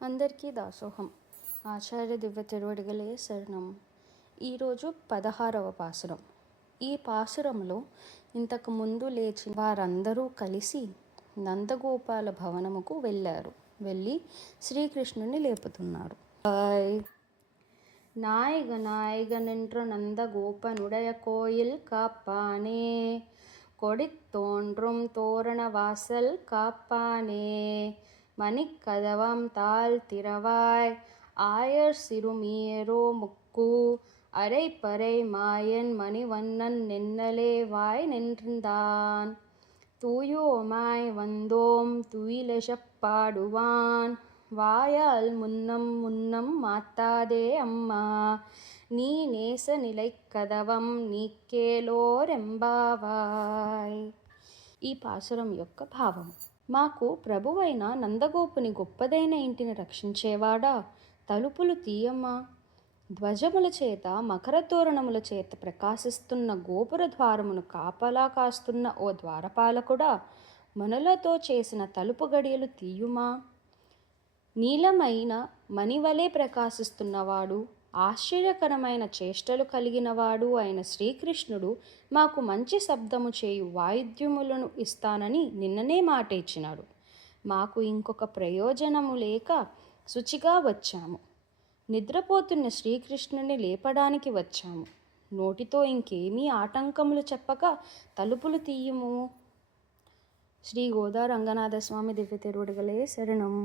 అందరికీ దాసోహం. ఆచార్య దివ్య తిరువడిగలే శరణం. ఈరోజు 16వ పాసురం. ఈ పాసురంలో ఇంతకు ముందు లేచిన వారందరూ కలిసి నందగోపాల భవనముకు వెళ్ళి శ్రీకృష్ణుని లేపుతున్నారు. நாயக நாயக நின்ற நந்தகோபனுடைய கோயில் காப்பானே, கொடித்தோன்றும் தோரண வாசல் காப்பானே, மணிக்கதவம் தாழ் திறவாய் ஆயர் சிறுமியரோ முக்கு, அரைப்பறை மாயன் மணிவண்ணன் நின்னலே வாய் நின்றான், தூயோமாய் வந்தோம் துயிலெழப் பாடுவான், வாயால் முன்னம் முன்னம் மாத்தாதே அம்மா, నీ నేస నిలైకదవం నీకేలోరెంబావాయ్. ఈ పాసురం యొక్క భావం: మాకు ప్రభువైన నందగోపుని గొప్పదైన ఇంటిని రక్షించేవాడా, తలుపులు తీయమ్మా. ధ్వజముల చేత మకర తోరణముల చేత ప్రకాశిస్తున్న గోపుర ద్వారమును కాపలా కాస్తున్న ఓ ద్వారపాలకుడా, మనులతో చేసిన తలుపు గడియలు తీయుమా. నీలమైన మణివలే ప్రకాశిస్తున్నవాడు, ఆశ్చర్యకరమైన చేష్టలు కలిగినవాడు అయిన శ్రీకృష్ణుడు మాకు మంచి శబ్దము చేయు వాయిద్యములను ఇస్తానని నిన్ననే మాట ఇచ్చినాడు. మాకు ఇంకొక ప్రయోజనము లేక శుచిగా వచ్చాము. నిద్రపోతున్న శ్రీకృష్ణుని లేపడానికి వచ్చాము. నోటితో ఇంకేమీ ఆటంకములు చెప్పక తలుపులు తీయుము. శ్రీ గోదా రంగనాథ స్వామి దివ్య తిరువడిగలే శరణం.